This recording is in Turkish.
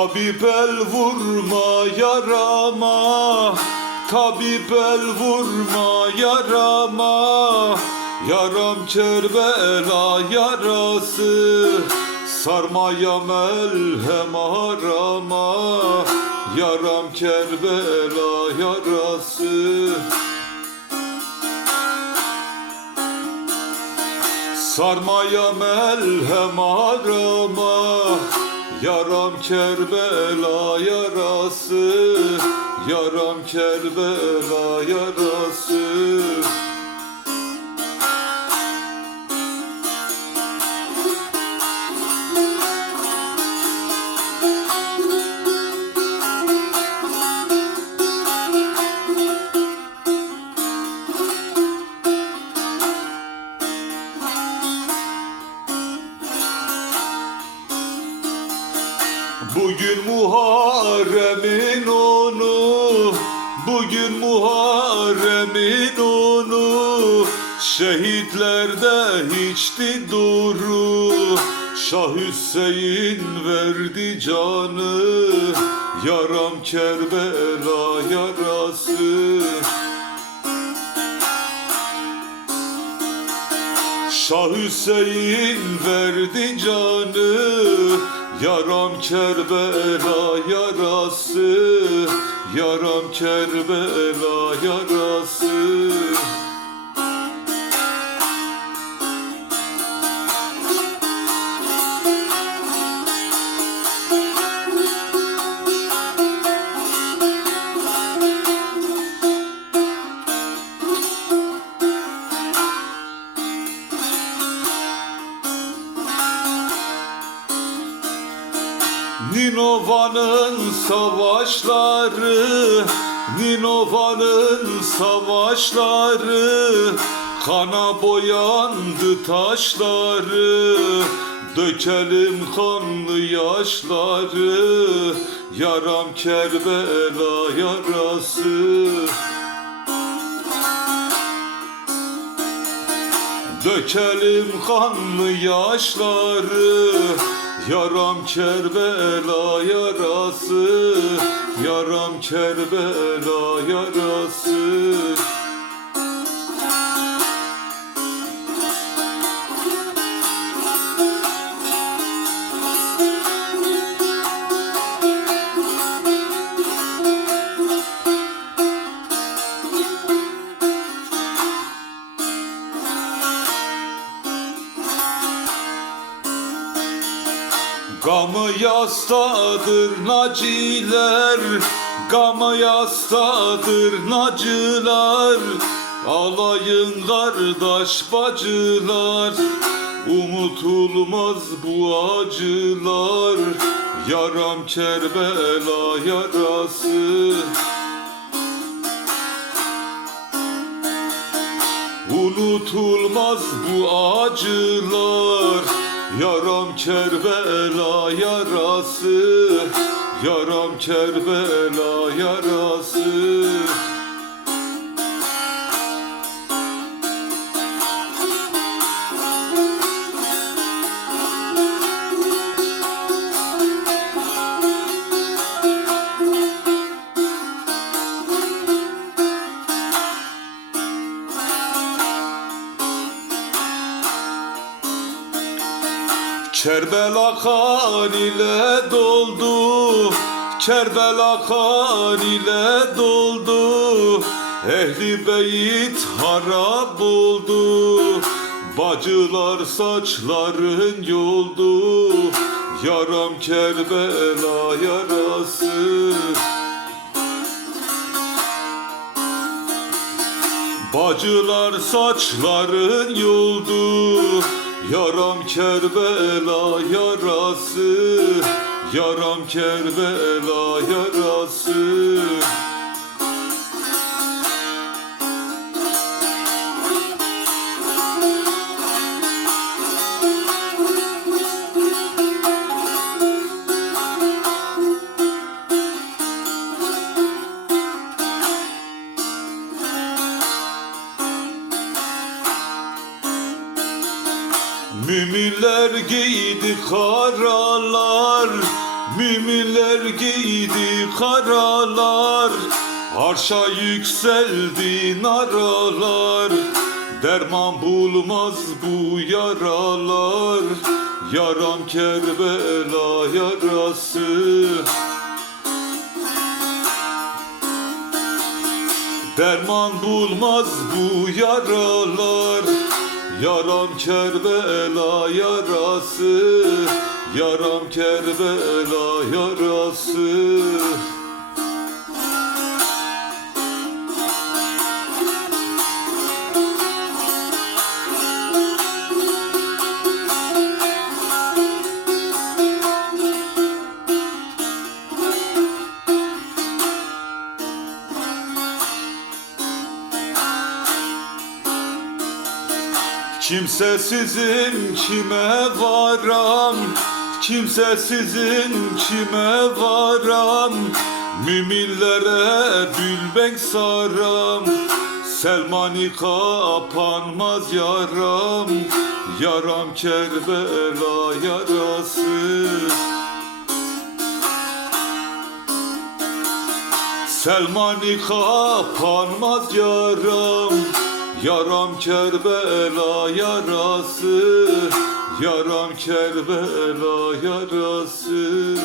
Tabip el vurma yarama, tabip el vurma yarama. Yaram Kerbela yarası, sarmaya melhem arama. Yaram Kerbela yarası, sarmaya melhem arama. Yaram Kerbela yarası, yaram Kerbela yarası. Bugün Muharrem'in onu, bugün Muharrem'in onu. Şehitlerde içti duru, Şah Hüseyin verdi canı. Yaram Kerbela yarası, Şah Hüseyin verdi canı. Yaram Kerbela yarası, yaram Kerbela yarası. Ninova'nın savaşları, Ninova'nın savaşları. Kana boyandı taşları, dökelim kanlı yaşları. Yaram Kerbela yarası, dökelim kanlı yaşları. Yaram Kerbela yarası, yaram Kerbela yarası. Gamı yastadır naciler, gamı yastadır nacılar. Alayın kardeş bacılar, unutulmaz bu acılar. Yaram Kerbela yarası, unutulmaz bu acılar. Yaram Kerbela yarası, yaram Kerbela yarası. Kerbela kan ile doldu, Kerbela kan ile doldu. Ehli beyt harap oldu, bacılar saçların yoldu. Yaram Kerbela yarası, bacılar saçların yoldu. Yaram Kerbela yarası, yaram Kerbela yarası. Müminler giydi karalar, Müminler giydi karalar, arşa yükseldi naralar. Derman bulmaz bu yaralar, yaram Kerbela yarası. Derman bulmaz bu yaralar, yaram Kerbela yarası. Yaram Kerbela yarası. Kimsesizim kime varam, kimsesizim kime varam. Müminlere bülbek saram, Selmani kapanmaz yaram. Yaram Kerbela yarası. Selmani kapanmaz yaram, yaram Kerbela yarası. Yaram Kerbela yarası.